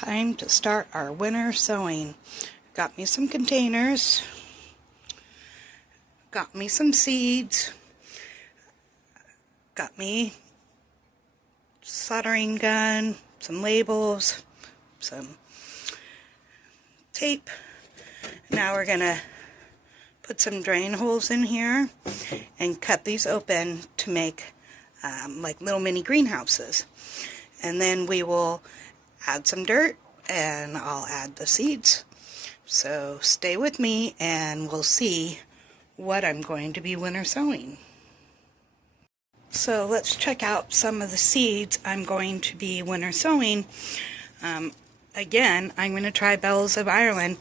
Time to start our winter sowing. Got me some containers, got me some seeds, got me soldering gun, some labels, some tape. Now we're gonna put some drain holes in here and cut these open to make like little mini greenhouses. And then we will add some dirt and I'll add the seeds. So stay with me and we'll see what I'm going to be winter sowing. So let's check out some of the seeds I'm going to be winter sowing. Again, I'm going to try Bells of Ireland.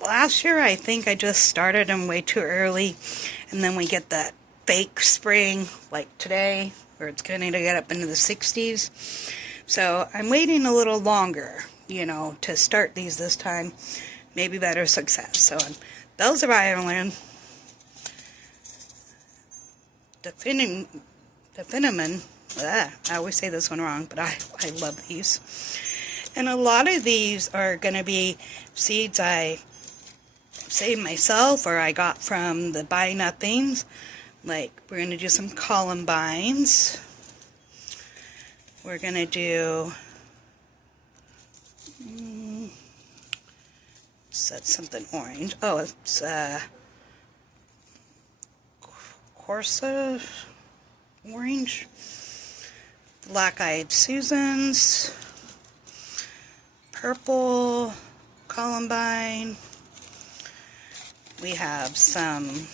Last year I think I just started them way too early, and then we get that fake spring like today where it's going to get up into the 60s. So I'm waiting a little longer, to start these this time. Maybe better success. So Bells of Ireland, Definiman, I always say this one wrong, but I love these. And a lot of these are going to be seeds I saved myself or I got from the Buy Nothings. Like, we're going to do some columbines. We're going to do, that's something orange. Oh, it's Corsa orange. Black-eyed Susans. Purple columbine. We have some,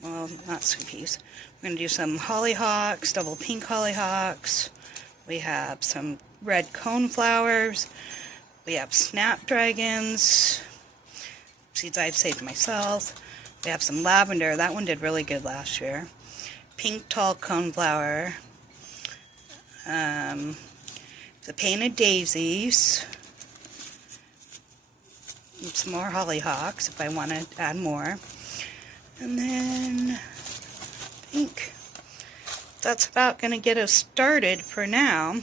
well, not sweet peas. We're going to do some hollyhocks, double pink hollyhocks. We have some red coneflowers. We have snapdragons, seeds I've saved myself. We have some lavender. That one did really good last year. Pink tall coneflower. The painted daisies. And some more hollyhocks if I want to add more. And then I think that's about going to get us started for now.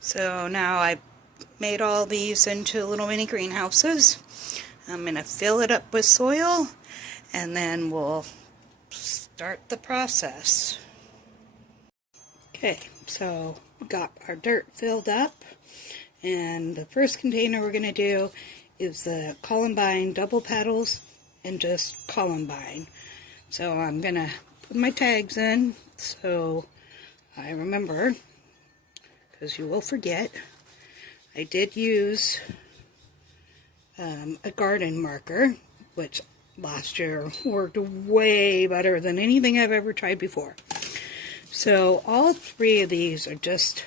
So now I've made all these into little mini greenhouses. I'm going to fill it up with soil and then we'll start the process. Okay, so we got our dirt filled up, and the first container we're going to do is the columbine double petals and just columbine. So I'm going to put my tags in so I remember, because you will forget. I did use a garden marker, which last year worked way better than anything I've ever tried before. So all three of these are just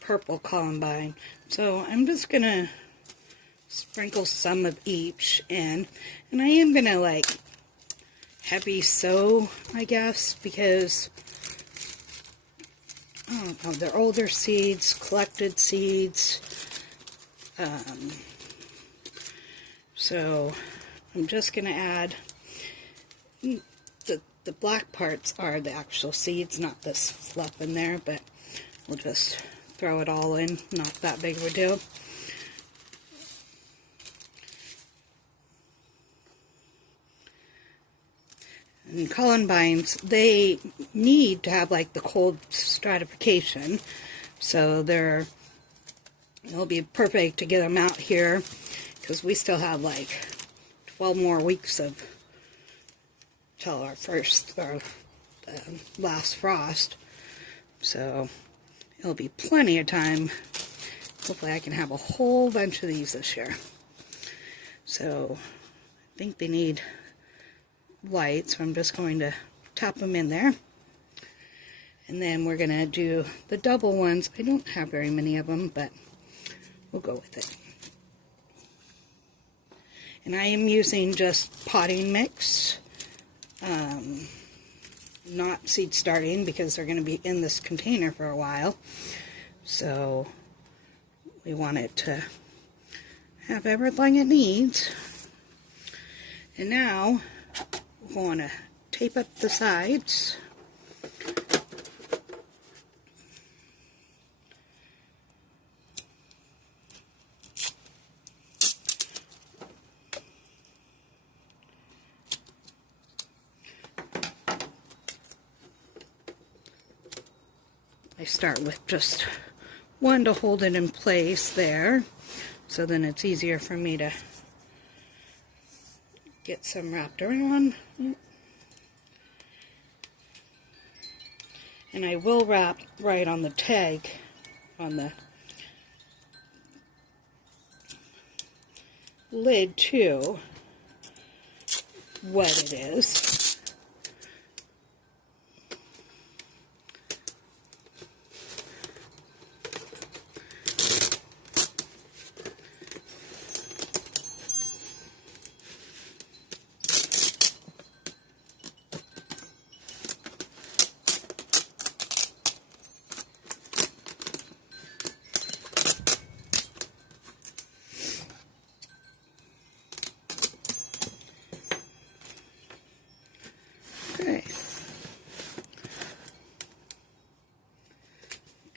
purple columbine. So I'm just going to sprinkle some of each in. And I am going to heavy sow, I guess, because I don't know, they're older seeds, collected seeds. So I'm just going to add, the black parts are the actual seeds, not this fluff in there, but we'll just throw it all in, not that big of a deal. And columbines, they need to have the cold stratification, so it'll be perfect to get them out here, because we still have 12 more weeks till our last frost, so it'll be plenty of time. Hopefully I can have a whole bunch of these this year. So I think they need light, so I'm just going to tap them in there. And then we're going to do the double ones. I don't have very many of them, but we'll go with it. And I am using just potting mix, not seed starting, because they're going to be in this container for a while. So we want it to have everything it needs. And now we're going to tape up the sides. start with just one to hold it in place there, so then it's easier for me to get some wrapped around. And I will wrap right on the tag, on the lid too, what it is.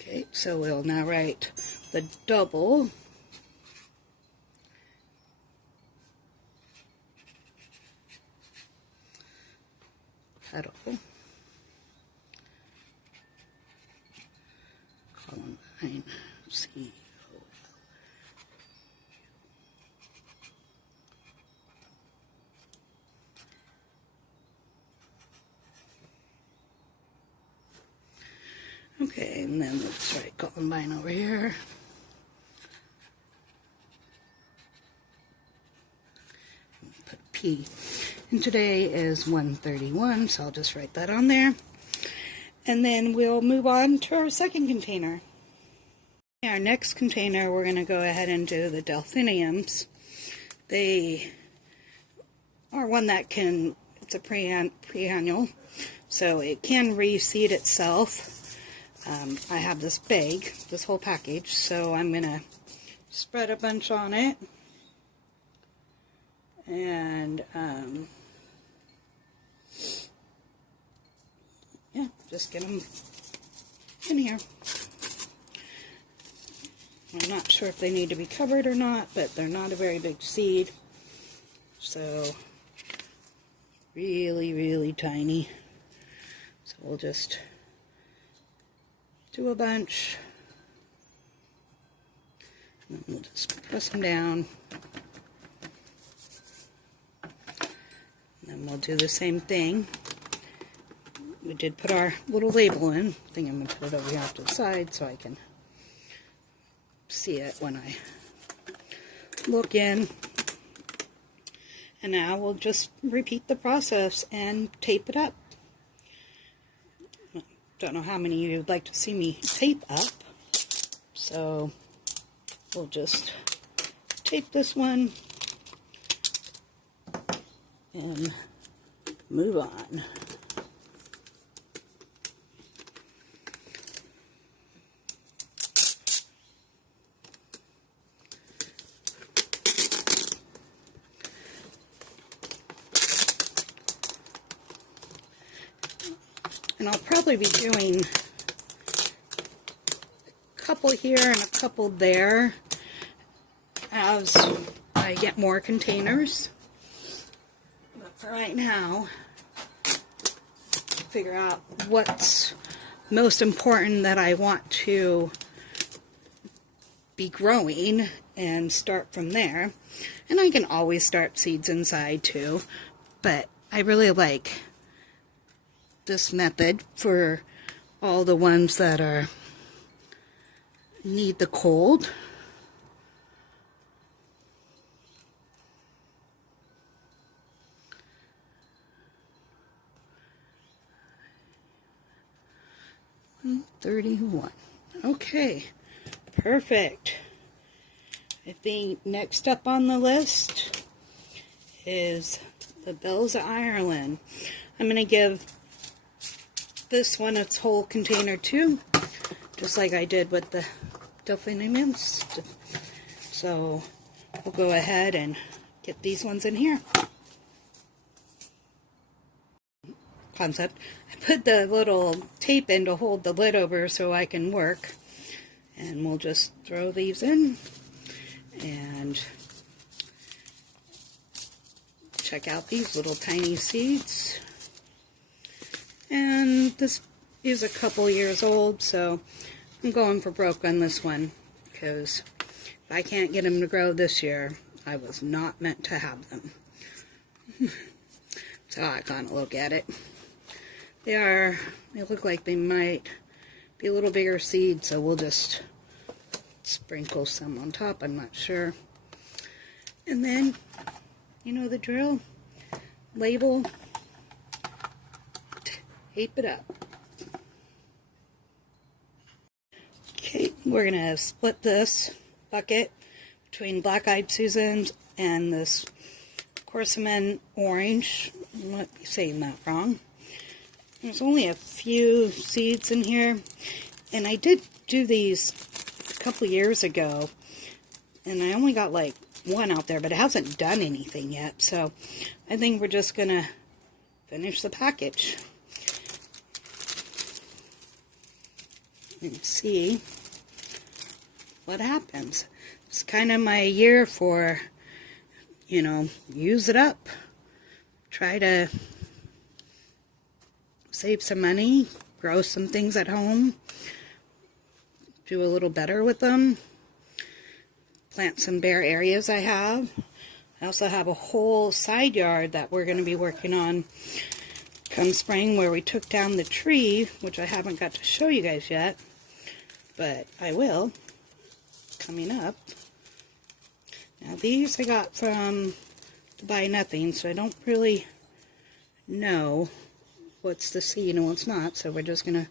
Okay, so we'll now write the double petal, Columbine, C. Okay, and then let's write Columbine over here. Put a P. And today is 131, so I'll just write that on there. And then we'll move on to our second container. Our next container, we're going to go ahead and do the delphiniums. They are one that can, it's a pre-annual, so it can reseed itself. I have this bag, this whole package, so I'm going to spread a bunch on it. And, yeah, just get them in here. I'm not sure if they need to be covered or not, but they're not a very big seed. So, really, really tiny. So we'll just do a bunch. And then we'll just press them down. And then we'll do the same thing. We did put our little label in. I think I'm going to put it over here off to the side so I can see it when I look in. And now we'll just repeat the process and tape it up. Don't know how many of you would like to see me tape up, so we'll just tape this one and move on. And I'll probably be doing a couple here and a couple there as I get more containers. But for right now, figure out what's most important that I want to be growing and start from there. And I can always start seeds inside too, but I really like this method for all the ones that are need the cold. $131. Okay, perfect. I think next up on the list is the Bells of Ireland. I'm going to give this one its whole container too, just like I did with the delphiniums. So we'll go ahead and get these ones in here. Concept. I put the little tape in to hold the lid over so I can work, and we'll just throw these in and check out these little tiny seeds. And this He's a couple years old, so I'm going for broke on this one, because if I can't get them to grow this year, I was not meant to have them. That's how I kind of look at it. They look like they might be a little bigger seed, so we'll just sprinkle some on top, I'm not sure. And then, you know the drill, label, tape it up. Okay, we're going to split this bucket between Black Eyed Susans and this Corsimen Orange. I might be saying that wrong. There's only a few seeds in here, and I did do these a couple years ago, and I only got like one out there, but it hasn't done anything yet, so I think we're just going to finish the package and see what happens. It's kind of my year for, you know, use it up. Try to save some money, grow some things at home, do a little better with them, plant some bare areas I have. I also have a whole side yard that we're going to be working on come spring, where we took down the tree, which I haven't got to show you guys yet, but I will coming up. Now these I got from Buy Nothing, so I don't really know what's the seed and what's not, so we're just going to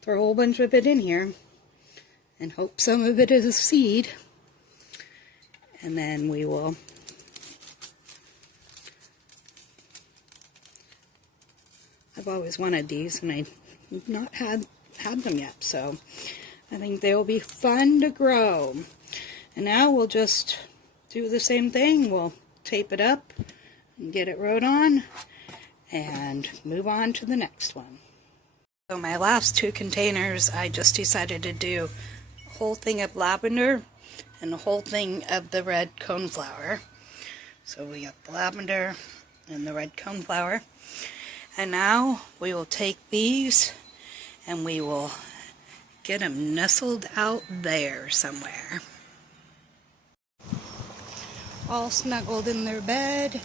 throw a whole bunch of it in here and hope some of it is a seed, and then we will I've always wanted these, and I've not had them yet, so I think they will be fun to grow. And now we'll just do the same thing. We'll tape it up and get it wrote on and move on to the next one. So my last two containers, I just decided to do a whole thing of lavender and a whole thing of the red coneflower. So we got the lavender and the red coneflower. And now we will take these and we will get them nestled out there somewhere. All snuggled in their bed.